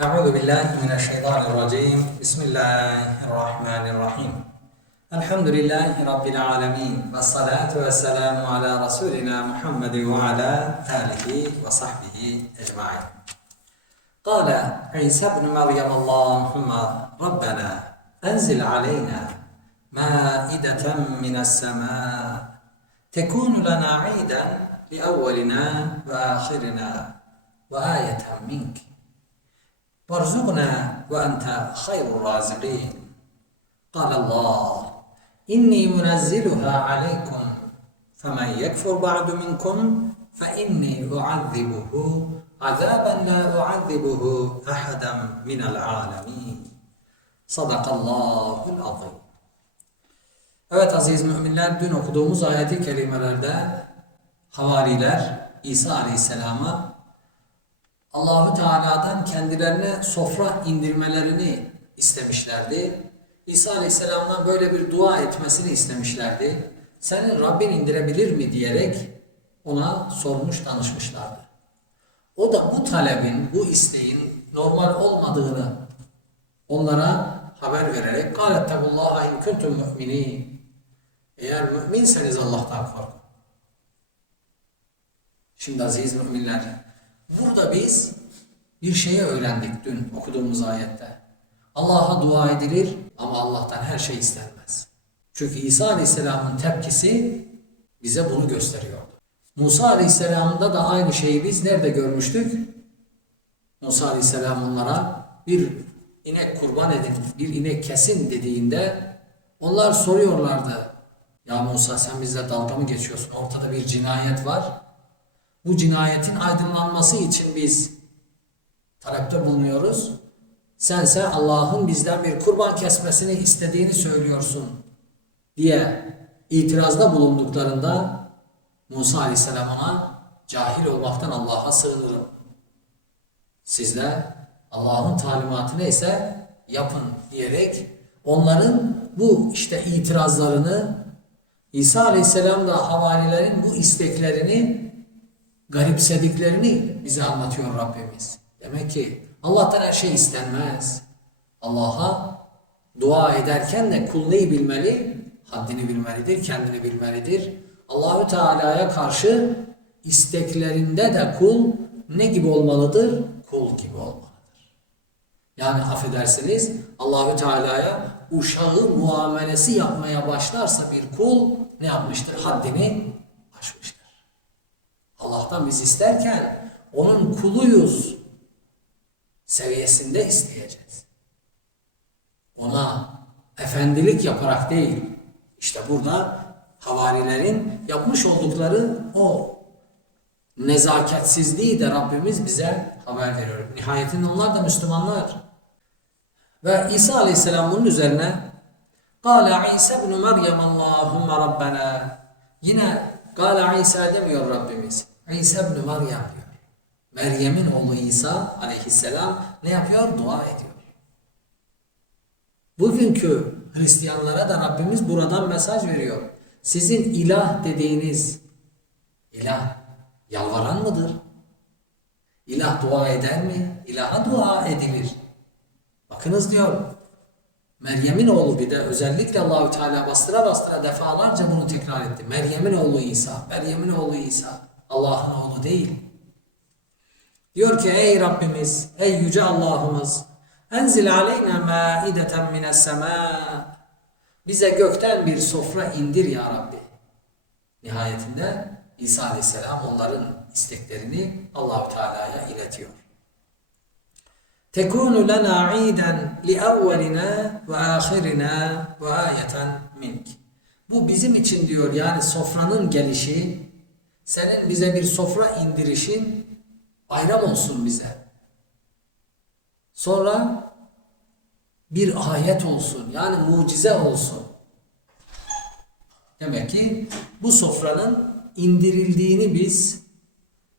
أعوذ بالله من الشيطان الرجيم. بسم الله الرحمن الرحيم. الحمد لله رب العالمين والصلاة والسلام على رسولنا محمد وعلى آله وصحبه أجمعين. قال عيسى ابن مريم اللهم ربنا أنزل علينا مائدة من السماء تكون لنا عيدا لأولنا وآخرنا وآية منك. وارزقنا وأنت خير الرازقين. قال الله إني منزلها عليكم فمن يكفر بعد منكم فإني أعذبه عذابا لا أعذبه أحدا من العالمين. صدق الله العظيم. Evet aziz müminler dün okuduğumuz ayeti kerimelerde havariler İsa Aleyhisselam'a Allahu Teala'dan kendilerine sofra indirmelerini istemişlerdi. İsa Aleyhisselam'dan böyle bir dua etmesini istemişlerdi. Senin Rabbin indirebilir mi diyerek ona sormuş danışmışlardı. O da bu talebin, bu isteğin normal olmadığını onlara haber vererek قَالَتْ تَقُوا اللّٰهَ اِنْ كُنْتُمْ مُؤْمِنِينَ Eğer müminseniz Allah'tan korkun. Şimdi aziz müminler, burada biz bir şeyi öğrendik dün okuduğumuz ayette. Allah'a dua edilir ama Allah'tan her şey istenmez. Çünkü İsa Aleyhisselam'ın tepkisi bize bunu gösteriyordu. Musa Aleyhisselam'da da aynı şeyi biz nerede görmüştük? Musa Aleyhisselam onlara bir inek kurban edin, bir inek kesin dediğinde onlar soruyorlardı. Ya Musa sen bizle dalga mı geçiyorsun? Ortada bir cinayet var. Bu cinayetin aydınlanması için biz talepte bulunuyoruz. Sense Allah'ın bizden bir kurban kesmesini istediğini söylüyorsun diye itirazda bulunduklarında Musa Aleyhisselam ona cahil olmaktan Allah'a sığınırım. Siz de Allah'ın talimatı neyse yapın diyerek onların bu işte itirazlarını İsa Aleyhisselam da havarilerin bu isteklerini garipsediklerini bize anlatıyor Rabbimiz. Demek ki Allah'tan her şey istenmez. Allah'a dua ederken de kul neyi bilmeli? Haddini bilmelidir, kendini bilmelidir. Allahü Teala'ya karşı isteklerinde de kul ne gibi olmalıdır? Kul gibi olmalıdır. Yani affedersiniz Allahü Teala'ya uşağı muamelesi yapmaya başlarsa bir kul ne yapmıştır? Haddini aşmıştır. Allah'tan biz isterken onun kuluyuz seviyesinde isteyeceğiz. Ona efendilik yaparak değil. İşte burada havarilerin yapmış oldukları o nezaketsizliği de Rabbimiz bize haber veriyor. Nihayetinde onlar da Müslümanlar. Ve İsa Aleyhisselam bunun üzerine Kale İsa ibn Meryem Allahümme Rabbena Yine Kale İsa demiyor Rabbimiz. İsa ibn Meryem diyor. Meryem'in oğlu İsa aleyhisselam ne yapıyor? Dua ediyor. Bugünkü Hristiyanlara da Rabbimiz buradan mesaj veriyor. Sizin ilah dediğiniz ilah yalvaran mıdır? İlah dua eder mi? İlaha dua edilir. Bakınız diyor. Meryem'in oğlu bir de özellikle Allahü Teala bastıra bastıra defalarca bunu tekrar etti. Meryem'in oğlu İsa, Meryem'in oğlu İsa. Allah'ın oğlu değil. Diyor ki ey Rabbimiz, ey yüce Allah'ımız, enzil aleyna maideten mines sema. Bize gökten bir sofra indir ya Rabbi. Nihayetinde İsa Aleyhisselam onların isteklerini Allahu Teala'ya iletiyor. Tekunu lena iden li evvelina ve ahirina ve ayeten mink. Bu bizim için diyor yani sofranın gelişi, senin bize bir sofra indirişin bayram olsun bize. Sonra bir ayet olsun yani mucize olsun. Demek ki bu sofranın indirildiğini biz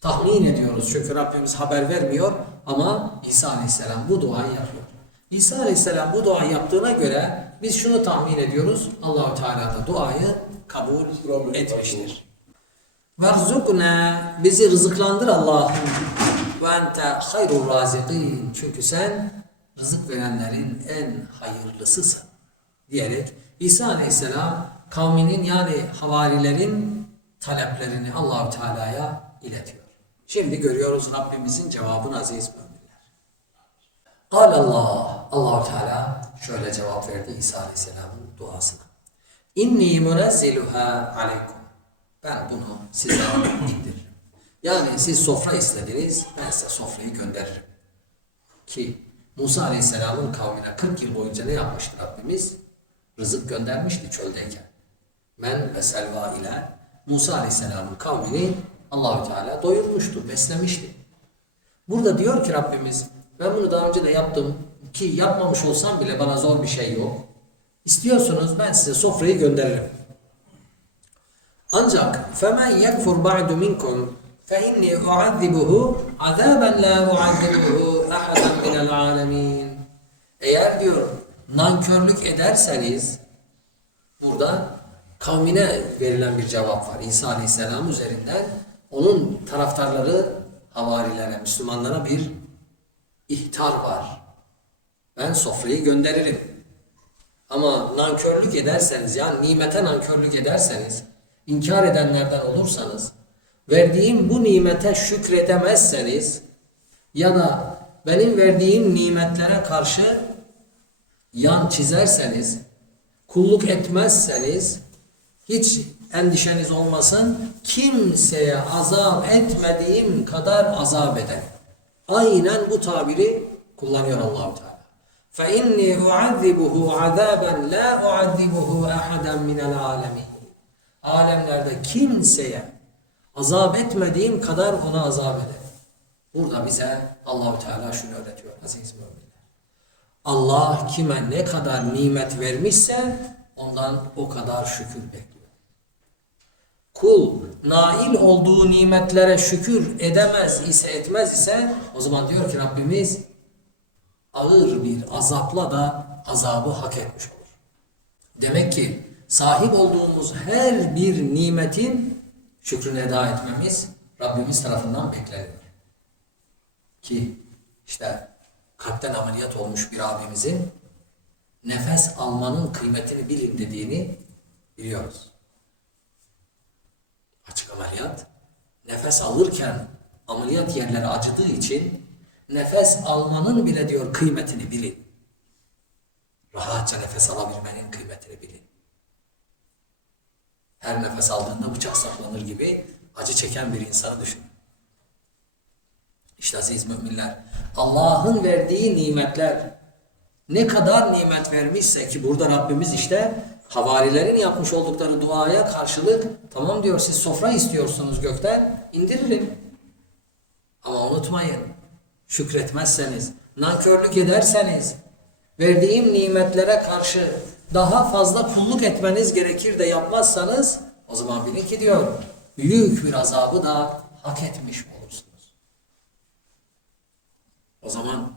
tahmin ediyoruz. Çünkü Rabbimiz haber vermiyor ama İsa Aleyhisselam bu duayı yapıyor. İsa Aleyhisselam bu duayı yaptığına göre biz şunu tahmin ediyoruz. Allahu Teala da duayı kabul etmiştir. Verzukna bizi rızıklandır Allah'ım. ve ente hayrul razikin. Çünkü sen rızık verenlerin en hayırlısısın. Diyerek İsa Aleyhisselam kavminin yani havarilerin taleplerini Allahu Teala'ya iletiyor. Şimdi görüyoruz Rabbimizin cevabını aziz müminler. Kal Allah, Allahu Teala şöyle cevap verdi İsa Aleyhisselam'ın duasına. İnni munezziluha aleykum. Ben bunu size indiririm. Yani siz sofra istediniz, ben size sofrayı gönderirim. Ki Musa Aleyhisselam'ın kavmine 40 yıl boyunca ne yapmıştı Rabbimiz? Rızık göndermişti çöldeyken. Men ve selva ile Musa Aleyhisselam'ın kavmini Allahü Teala doyurmuştu, beslemişti. Burada diyor ki Rabbimiz ben bunu daha önce de yaptım ki yapmamış olsam bile bana zor bir şey yok. İstiyorsunuz ben size sofrayı gönderirim. Ancak فَمَنْ يَكْفُرْ بَعْدُ مِنْكُمْ فَاِنِّي اُعَذِّبُهُ عَذَابًا لَا اُعَذِّبُهُ اَحَدًا مِنَ الْعَالَمِينَ Eğer diyor nankörlük ederseniz burada kavmine verilen bir cevap var. İsa Aleyhisselam üzerinden onun taraftarları havarilere, Müslümanlara bir ihtar var. Ben sofrayı gönderirim. Ama nankörlük ederseniz, yani nimete nankörlük ederseniz, inkar edenlerden olursanız, verdiğim bu nimete şükredemezseniz ya da benim verdiğim nimetlere karşı yan çizerseniz, kulluk etmezseniz, hiç endişeniz olmasın, kimseye azap etmediğim kadar azap eder. Aynen bu tabiri kullanıyor Allahu Teala. فَاِنِّي اُعَذِّبُهُ عَذَابًا لَا اُعَذِّبُهُ اَحَدًا مِنَ الْعَالَمِينَ Alemlerde kimseye azap etmediğim kadar ona azap eder. Burada bize Allahu Teala şunu öğretiyor aziz müminler. Allah kime ne kadar nimet vermişse ondan o kadar şükür bekliyor. Kul nail olduğu nimetlere şükür edemez ise etmez ise o zaman diyor ki Rabbimiz ağır bir azapla da azabı hak etmiş olur. Demek ki sahip olduğumuz her bir nimetin şükrünü eda etmemiz Rabbimiz tarafından bekleniyor. Ki işte kalpten ameliyat olmuş bir abimizin nefes almanın kıymetini bilin dediğini biliyoruz. Açık ameliyat nefes alırken ameliyat yerleri acıdığı için nefes almanın bile diyor kıymetini bilin. Rahatça nefes alabilmenin kıymetini bilin. Her nefes aldığında bıçak saplanır gibi acı çeken bir insanı düşünün. İşte aziz müminler, Allah'ın verdiği nimetler ne kadar nimet vermişse ki burada Rabbimiz işte havarilerin yapmış oldukları duaya karşılık tamam diyor siz sofra istiyorsunuz gökten indiririm. Ama unutmayın şükretmezseniz, nankörlük ederseniz verdiğim nimetlere karşı daha fazla kulluk etmeniz gerekir de yapmazsanız o zaman bilin ki diyor büyük bir azabı da hak etmiş olursunuz. O zaman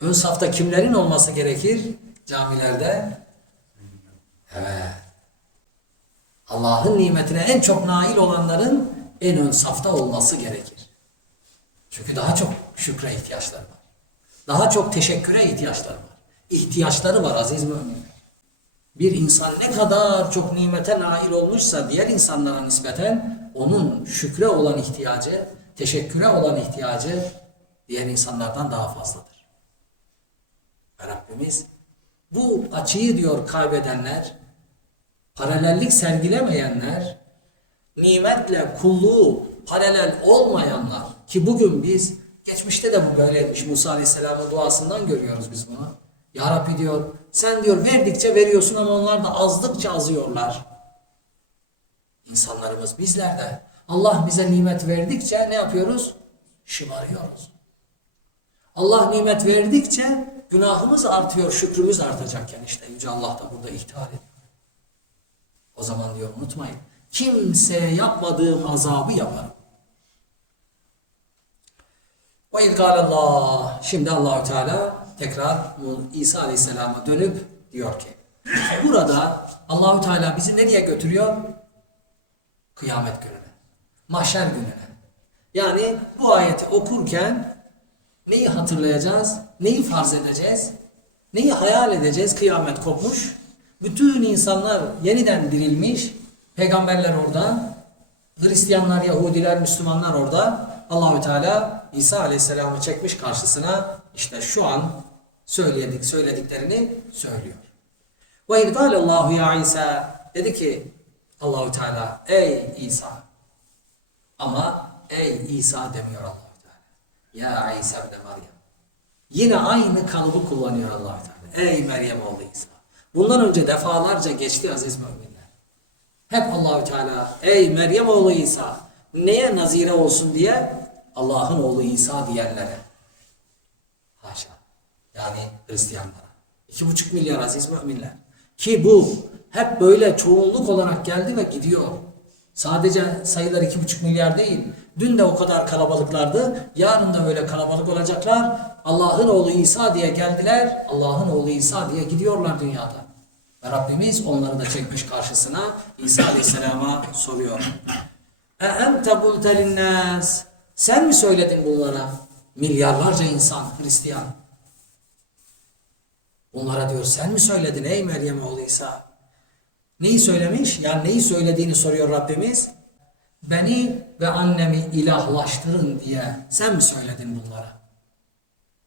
ön safta kimlerin olması gerekir camilerde? Evet. Allah'ın nimetine en çok nail olanların en ön safta olması gerekir. Çünkü daha çok şükre ihtiyaçları var. Daha çok teşekküre ihtiyaçları var. İhtiyaçları var aziz müminler. Bir insan ne kadar çok nimete nail olmuşsa diğer insanlara nispeten onun şükre olan ihtiyacı, teşekküre olan ihtiyacı diğer insanlardan daha fazladır. Ve Rabbimiz bu açıyı diyor kaybedenler, paralellik sergilemeyenler, nimetle kulluğu paralel olmayanlar ki bugün biz geçmişte de bu böyleymiş Musa Aleyhisselam'ın duasından görüyoruz biz bunu. Ya Rabbi diyor sen diyor verdikçe veriyorsun ama onlar da azdıkça azıyorlar. İnsanlarımız bizler de Allah bize nimet verdikçe ne yapıyoruz? Şımarıyoruz. Allah nimet verdikçe günahımız artıyor, şükrümüz artacakken işte Yüce Allah da burada ihtar ediyor. O zaman diyor unutmayın. Kimseye yapmadığım azabı yaparım. Ve Allah. Şimdi Allahü Teala tekrar İsa Aleyhisselam'a dönüp diyor ki burada Allahü Teala bizi nereye götürüyor? Kıyamet gününe. Mahşer gününe. Yani bu ayeti okurken neyi hatırlayacağız? Neyi farz edeceğiz? Neyi hayal edeceğiz? Kıyamet kopmuş. Bütün insanlar yeniden dirilmiş. Peygamberler orada. Hristiyanlar, Yahudiler, Müslümanlar orada. Allahü Teala İsa Aleyhisselam'ı çekmiş karşısına. İşte şu an söyledik, söylediklerini söylüyor. Ve idgâle Allahu ya İsa dedi ki Allahü Teala ey İsa ama ey İsa demiyor Allahü Teala. Ya İsa ibn Meryem. Yine aynı kalıbı kullanıyor Allahü Teala. Ey Meryem oğlu İsa. Bundan önce defalarca geçti aziz müminler. Hep Allahü Teala ey Meryem oğlu İsa neye nazire olsun diye Allah'ın oğlu İsa diyenlere. Haşa. Yani Hristiyanlara. İki buçuk milyar aziz müminler. Ki bu hep böyle çoğunluk olarak geldi ve gidiyor. Sadece sayılar iki buçuk milyar değil. Dün de o kadar kalabalıklardı. Yarın da böyle kalabalık olacaklar. Allah'ın oğlu İsa diye geldiler. Allah'ın oğlu İsa diye gidiyorlar dünyada. Ve Rabbimiz onları da çekmiş karşısına. İsa Aleyhisselam'a soruyor. E kulte linnâs. Sen mi söyledin bunlara? Milyarlarca insan, Hristiyan. Onlara diyor sen mi söyledin ey Meryem oğlu İsa? Neyi söylemiş? Yani neyi söylediğini soruyor Rabbimiz. Beni ve annemi ilahlaştırın diye sen mi söyledin bunlara?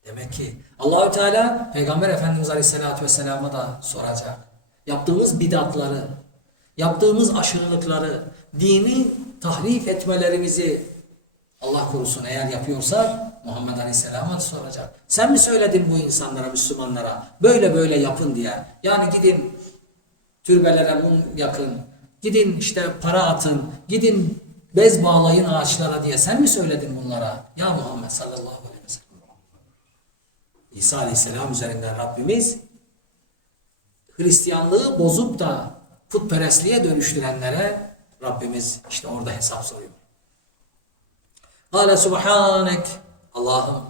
Demek ki Allahü Teala Peygamber Efendimiz Aleyhisselatü Vesselam'a da soracak. Yaptığımız bidatları, yaptığımız aşırılıkları, dini tahrif etmelerimizi Allah korusun eğer yapıyorsak Muhammed Aleyhisselam'a soracak. Sen mi söyledin bu insanlara, Müslümanlara böyle böyle yapın diye. Yani gidin türbelere mum yakın, gidin işte para atın, gidin bez bağlayın ağaçlara diye sen mi söyledin bunlara? Ya Muhammed sallallahu aleyhi ve sellem. İsa Aleyhisselam üzerinden Rabbimiz Hristiyanlığı bozup da putperestliğe dönüştürenlere Rabbimiz işte orada hesap soruyor. Kale subhanek Allah'ım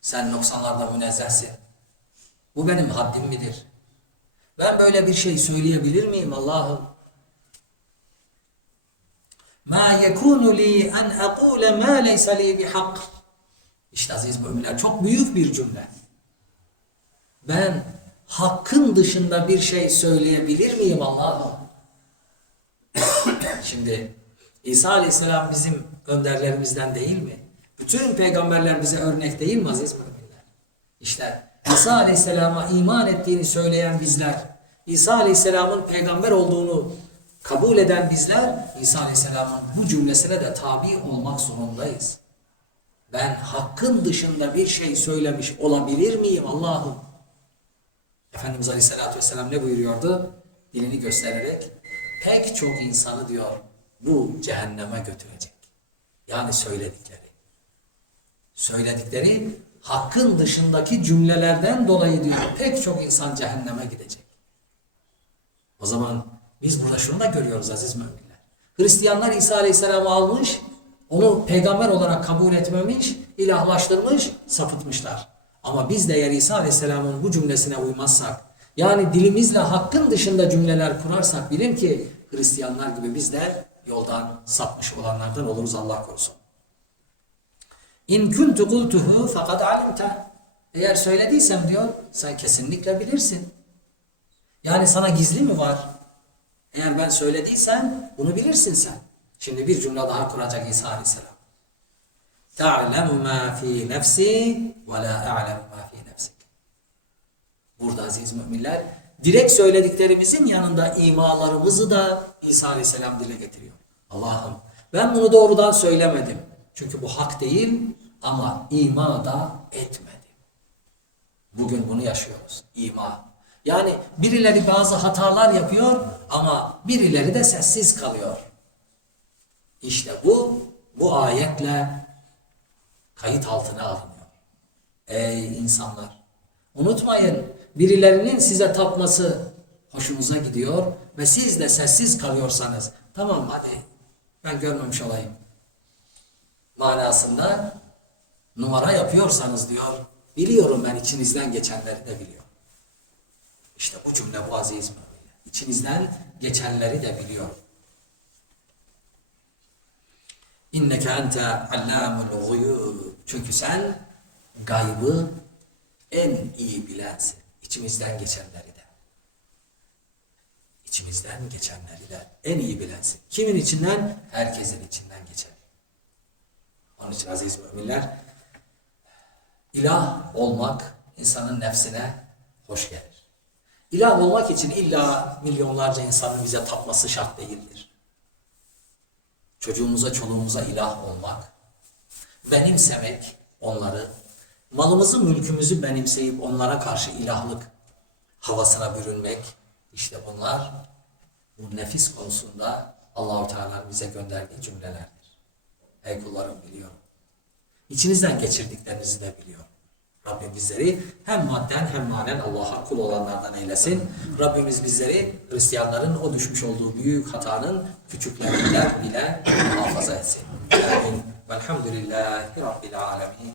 sen noksanlardan münezzehsin. Bu benim haddim midir? Ben böyle bir şey söyleyebilir miyim Allah'ım? Ma yekunu li en aqule ma leysa li bihak. İşte aziz müminler çok büyük bir cümle. Ben hakkın dışında bir şey söyleyebilir miyim Allah'ım? Şimdi İsa Aleyhisselam bizim önderlerimizden değil mi? Bütün peygamberler bize örnek değil mi aziz müminler? İşte İsa Aleyhisselam'a iman ettiğini söyleyen bizler, İsa Aleyhisselam'ın peygamber olduğunu kabul eden bizler, İsa Aleyhisselam'ın bu cümlesine de tabi olmak zorundayız. Ben hakkın dışında bir şey söylemiş olabilir miyim Allah'ım? Efendimiz Aleyhisselatü Vesselam ne buyuruyordu? Dilini göstererek pek çok insanı diyor bu cehenneme götürecek. Yani söyledikleri. Söyledikleri hakkın dışındaki cümlelerden dolayı diyor pek çok insan cehenneme gidecek. O zaman biz burada şunu da görüyoruz aziz müminler. Hristiyanlar İsa Aleyhisselam'ı almış, onu peygamber olarak kabul etmemiş, ilahlaştırmış, sapıtmışlar. Ama biz de eğer İsa Aleyhisselam'ın bu cümlesine uymazsak, yani dilimizle hakkın dışında cümleler kurarsak bilin ki Hristiyanlar gibi biz de yoldan sapmış olanlardan oluruz Allah korusun. İn kuntu kultuhu fakat alimte. Eğer söylediysem diyor sen kesinlikle bilirsin. Yani sana gizli mi var? Eğer ben söylediysem bunu bilirsin sen. Şimdi bir cümle daha kuracak İsa Aleyhisselam. Ta'lemu ma fi nefsi ve la a'lemu ma fi nefsik. Burada aziz müminler direkt söylediklerimizin yanında imalarımızı da İsa Aleyhisselam dile getiriyor. Allah'ım ben bunu doğrudan söylemedim. Çünkü bu hak değil ama ima da etmedim. Bugün bunu yaşıyoruz. İma. Yani birileri bazı hatalar yapıyor ama birileri de sessiz kalıyor. İşte bu bu ayetle kayıt altına alınıyor. Ey insanlar! Unutmayın birilerinin size tapması hoşunuza gidiyor ve siz de sessiz kalıyorsanız tamam hadi ben görmemiş olayım manasında numara yapıyorsanız diyor biliyorum ben içinizden geçenleri de biliyorum. İşte bu cümle bu aziz müminler. İçinizden geçenleri de biliyorum. İnneke ente allamul guyub. Çünkü sen gaybı en iyi bilensin. İçimizden geçenleri de. İçimizden geçenleri de en iyi bilensin. Kimin içinden? Herkesin içinden geçer. Onun için aziz müminler, ilah olmak insanın nefsine hoş gelir. İlah olmak için illa milyonlarca insanın bize tapması şart değildir. Çocuğumuza, çoluğumuza ilah olmak, benimsemek onları, malımızı, mülkümüzü benimseyip onlara karşı ilahlık havasına bürünmek, işte bunlar bu nefis konusunda Allahu Teala'nın bize gönderdiği cümlelerdir. Ey kullarım biliyorum. İçinizden geçirdiklerinizi de biliyorum. Rabbim bizleri hem madden hem manen Allah'a kul olanlardan eylesin. Rabbimiz bizleri Hristiyanların o düşmüş olduğu büyük hatanın küçüklerinden bile muhafaza etsin. Velhamdülillahi Rabbil alemin.